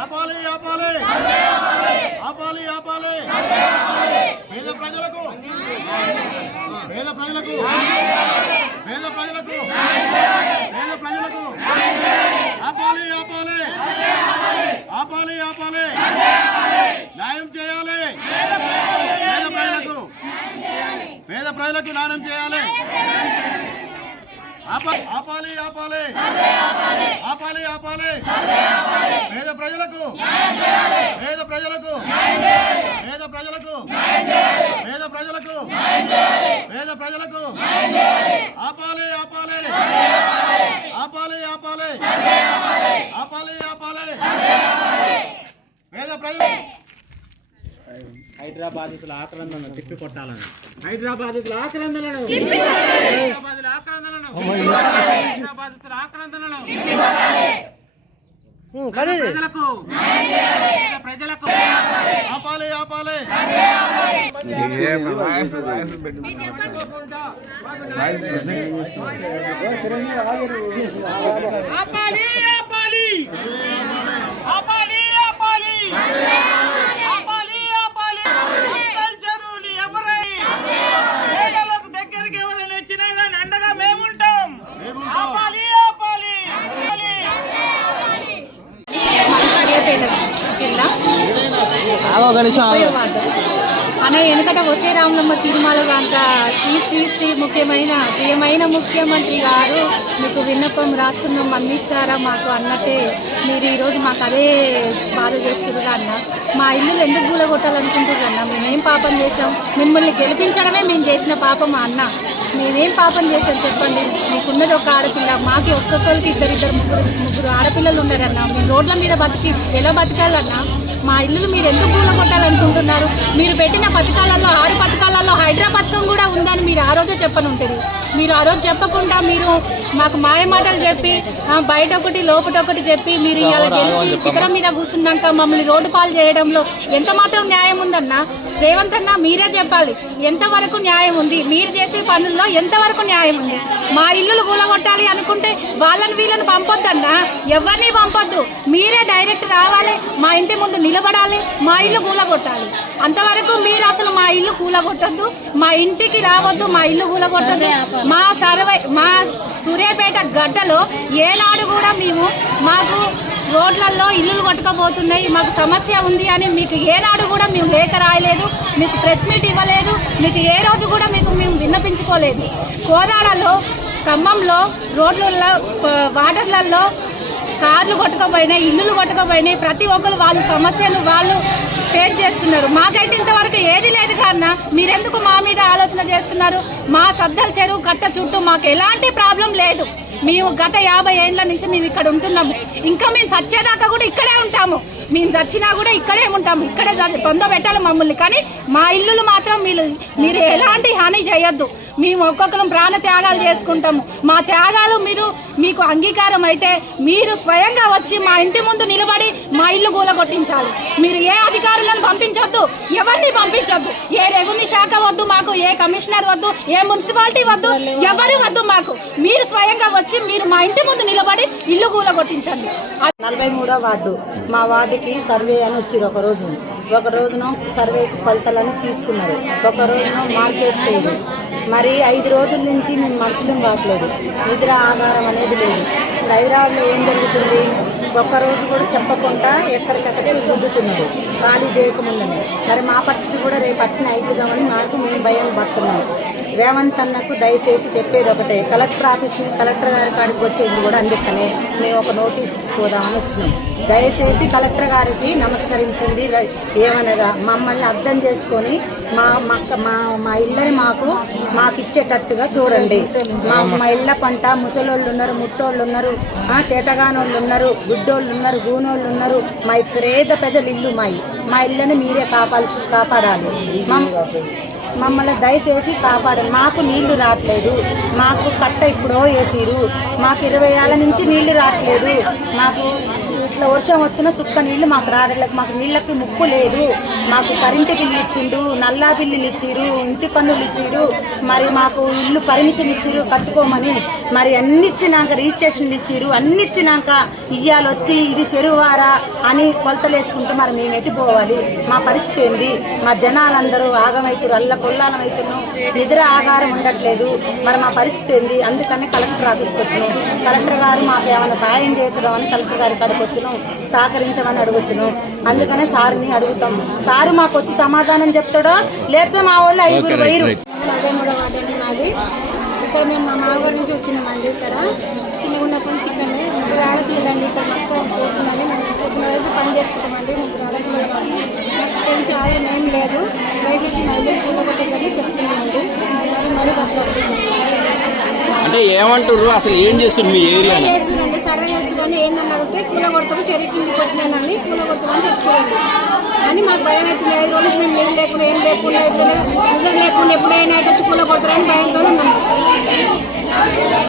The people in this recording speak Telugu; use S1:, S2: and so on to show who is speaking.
S1: ఆపాలి ఆపాలి. ఆపాలి ఆపాలి. పేద ప్రజలకు పేద ప్రజలకు పేద ప్రజలకు పేద ప్రజలకు. ఆపాలి ఆపాలి. ఆపాలి ఆపాలి. న్యాయం చేయాలి. పేద ప్రజలకు పేద ప్రజలకు న్యాయం చేయాలి. ఆప- ఆపాలి ఆపాలి. ప్రజలకు. పేద ప్రజలకు. పేద ప్రజలకు. పేద ప్రజలకు. పేద ప్రజలకు. ఆపాలి ఆపాలి. ఆపాలి ఆపాలి. ఆపాలి ఆపాలి. పేద ప్రజలు.
S2: హైదరాబాదీతుల ఆక్రందనను తిప్పి కొట్టాలని హైదరాబాదీతుల ఆక్రందనను హైదరాబాదీల ఆక్రందనను హైదరాబాదీతుల ఆక్రందనను ప్రజలకు పేద ప్రజలకు.
S1: ఆపాలి ఆపాలి.
S2: ఆపాలి ఆపాలి ఆపాలి ఆపాలి ఆపాలి ఆపాలి మొత్తం చెరువులు ఎవరై పేదలకు దగ్గరికి ఎవరైనా వచ్చినా కానీ అండగా మేముంటాం ఆపాలి ఆపాలి ఆపాలి
S3: కింద అన్న వెనుకట వసే రాములమ్మ సినిమాలో అంత శ్రీ శ్రీ శ్రీ ముఖ్యమైన ప్రియమైన ముఖ్యమంత్రి గారు మీకు విన్నపం రాస్తున్నాం అందిస్తారా మాకు అన్నట్టే మీరు ఈరోజు మాకు అదే బాధ చేస్తున్నారు అన్న. మా ఇల్లు ఎందుకు కూలగొట్టాలనుకుంటున్నారు అన్న? మేమేం పాపం చేసాం మిమ్మల్ని గెలిపించడమే మేము చేసిన పాపం మా అన్న. మేమేం పాపం చేశాం చెప్పండి? మీకున్నది ఒక ఆడపిల్ల మాకు ఒక్కొక్కరికి ఇద్దరిద్దరు ముగ్గురు ముగ్గురు ఆడపిల్లలు ఉన్నారన్న. మేము రోడ్ల మీద బతికి ఎలా బతకాలన్నా? మా ఇల్లు మీరు ఎందుకు కూలగొట్టాలనుకుంటున్నారు? మీరు పెట్టిన పథకాలలో ఆరు పథకాలలో హైడ్రా పథకం కూడా ఉందని మీరు ఆ రోజే చెప్పనుంటుంది. మీరు ఆ రోజు చెప్పకుండా మీరు మాకు మాయ మాటలు చెప్పి బయట ఒకటి లోపట ఒకటి చెప్పి మీరు ఇలా గెలిచి శిఖరం మీద కూర్చున్నాక మమ్మల్ని రోడ్డు పాలు చేయడంలో ఎంత మాత్రం న్యాయం ఉందన్నా? రేవంత్ అన్న మీరే చెప్పాలి. ఎంతవరకు న్యాయం ఉంది? మీరు చేసే పనుల్లో ఎంతవరకు న్యాయం ఉంది? మా ఇల్లులు కూలగొట్టాలి అనుకుంటే వాళ్ళని వీళ్ళని పంపొద్దన్నా? ఎవరిని పంపొద్దు? మీరే డైరెక్ట్ రావాలి మా ఇంటి ముందు నిలబడాలి మా ఇల్లు కూలగొట్టాలి. అంతవరకు మీరు అసలు మా ఇల్లు కూలగొట్టొద్దు మా ఇంటికి రావద్దు మా ఇల్లు కూలగొట్టొద్దు. మా సర్వై మా సూర్యాపేట గడ్డలో ఏనాడు కూడా మేము మాకు రోడ్లలో ఇల్లులు కొట్టుకోబోతున్నాయి మాకు సమస్య ఉంది అని మీకు ఏనాడు కూడా మేము లేఖ రాయలేదు మీకు ప్రెస్ మీట్ ఇవ్వలేదు మీకు ఏ రోజు కూడా మీకు మేము విన్నపించుకోలేదు. కోదాడలో ఖమ్మంలో రోడ్లలో వాటర్లలో కార్లు కొట్టుకోపోయినాయి ఇల్లులు కొట్టుకోపోయినాయి ప్రతి ఒక్కరు వాళ్ళ సమస్యలు వాళ్ళు ఫేస్ చేస్తున్నారు. మాకైతే ఇంతవరకు ఏది లేదు కారణ మీరెందుకు మా మీద ఆలోచన చేస్తున్నారు? మా సద్దల చెరువు కట్ట చుట్టూ మాకు ఎలాంటి ప్రాబ్లం లేదు. మేము గత యాభై ఏళ్ళ నుంచి మేము ఇక్కడ ఉంటున్నాము. ఇంకా మేము చచ్చేదాకా కూడా ఇక్కడే ఉంటాము. మేము చచ్చినా కూడా ఇక్కడే ఉంటాము. ఇక్కడే పొందబెట్టాలి మమ్మల్ని. కానీ మా ఇల్లులు మాత్రం మీరు మీరు ఎలాంటి హాని చేయొద్దు. మేము ఒక్కొక్కరం ప్రాణ త్యాగాలు చేసుకుంటాము. మా త్యాగాలు మీరు మీకు అంగీకారం అయితే మీరు స్వయంగా వచ్చి మా ఇంటి ముందు నిలబడి మా ఇల్లు కూలగొట్టించాలి మీరు ఏ అధికారులను పంపించొద్దు ఎవరిని పంపించొద్దు. ఏ రెవెన్యూ శాఖ వద్దు మాకు ఏ కమిషనర్ వద్దు ఏ మున్సిపాలిటీ వద్దు ఎవరి వద్దు మాకు. మీరు స్వయంగా వచ్చి మీరు మా ఇంటి ముందు నిలబడి ఇల్లు కూలగొట్టించండి
S4: నలభై మూడో వార్డు. మా వార్డుకి సర్వే అని వచ్చారు ఒక రోజు. ఒక రోజున సర్వే కొలతలను తీసుకున్నారు. ఒక రోజున మార్కేజ్ లేదు. మరి ఐదు రోజుల నుంచి మేము మనుషులు కావట్లేదు. నిద్ర ఆధారం అనేది లేదు. హైదరాబాద్లో ఏం జరుగుతుంది? ఒక్క రోజు కూడా చెప్పకుండా ఎక్కడికక్కడే గుద్దుతున్నారు ఖాళీ చేయకముందని. మరి మా పరిస్థితి కూడా రేపు అట్టిన అవుతుందామని మాకు మేము భయం పడుతున్నాం. రేవంత్ అన్నకు దయచేసి చెప్పేది ఒకటే కలెక్టర్ ఆఫీస్ కలెక్టర్ గారి కాడికి వచ్చేది కూడా అందుకనే మేము ఒక నోటీస్ ఇచ్చిపోదామని వచ్చినాం. దయచేసి కలెక్టర్ గారికి నమస్కరించింది ఏమనగా మమ్మల్ని అర్థం చేసుకొని మా మా మా ఇళ్ళని మాకు మాకు ఇచ్చేటట్టుగా చూడండి. మా మా ఇళ్ళ పంట ముసలోళ్ళు ఉన్నారు ముట్టోళ్ళు ఉన్నారు ఆ, చేతగానోళ్ళు ఉన్నారు గుడ్డోళ్ళు ఉన్నారు గూనోళ్ళు ఉన్నారు మా పేద ప్రజలు ఇల్లు మాయి. మా ఇళ్ళని మీరే కాపాల్సి కాపాడాలి. మా మమ్మల్ని దయచేసి కాపాడండి. మాకు నీళ్ళు రావట్లేదు మాకు కట్ట ఇప్పుడో వేసిరు మాకు ఇరవై ఏళ్ళ నుంచి నీళ్ళు రావట్లేదు మాకు ఇట్లా వర్షం వచ్చినా చుక్క నీళ్ళు మాకు రావట్లేదు మాకు నీళ్ళకి ముప్పు లేదు. మాకు కరెంటు బిల్లు ఇచ్చిండు నల్లా బిల్లులు ఇచ్చిరు ఇంటి పన్నులు ఇచ్చిరు మరి మాకు ఇల్లు పర్మిషన్ ఇచ్చిరు కట్టుకోమని మరి అన్ని ఇచ్చినాక రిజిస్ట్రేషన్లు ఇచ్చిరు అన్ని ఇచ్చినాక ఇయ్యాలు వచ్చి ఇది చెరువారా అని కొలతలు వేసుకుంటూ మరి మేము ఎట్టిపోవాలి మా పరిస్థితి ఏంది? మా జనాలందరూ ఆగమైతురు అల్ల కొల్లాలం నిద్ర ఆగారం ఉండట్లేదు. మరి మా పరిస్థితి ఏంది? అందుకని కలెక్టర్ ఆఫీస్కి వచ్చినాం. కలెక్టర్ గారు మాకు ఏమైనా సహాయం చేసడం అని కలెక్టర్ గారి కాడికి వచ్చినాం. సహకరించమని అడుగుతున్నాం అందుకనే సార్ని అడుగుతాం. సారు మాకు వచ్చి సమాధానం చెప్తాడో? లేకపోతే మా వాళ్ళు ఐదుగురు
S5: అదే మూడో మాది. ఇక్కడ మేము మా మామగారి నుంచి వచ్చినామండి ఇక్కడ. చిన్నగా ఉన్నప్పటి నుంచి ఇక్కడ ముగ్గురు ఆడపిల్లలండి ఇక్కడ మొత్తం పోతుందండి మేము పొద్దున రోజు పని చేసుకుంటామండి ముగ్గురు ఆడపిల్లలు మాకు కొంచెం ఆదాయం ఏం లేదు. దయచేసి మా ఇల్లు కూడగొట్టదని చెప్తున్నామండి. మరీ బతకూడదు
S6: అంటే ఏమంటారు అసలు ఏం చేస్తుంది మీ ఏరియాలో?
S5: చేస్తుందండి సర్వే చేస్తుందని ఏందన్నారు కూల కొడతాము చెరువు కిందికి వచ్చినానండి కూల కొడతామని చెప్తున్నాను కానీ మాకు భయం అవుతుంది ఐదు రోజులు మేము ఏం లేకుండా ఏం లేకుండా నిద్ర లేకుండా ఎప్పుడైనా వచ్చి కూల కొడతారని భయంతో ఉన్నాము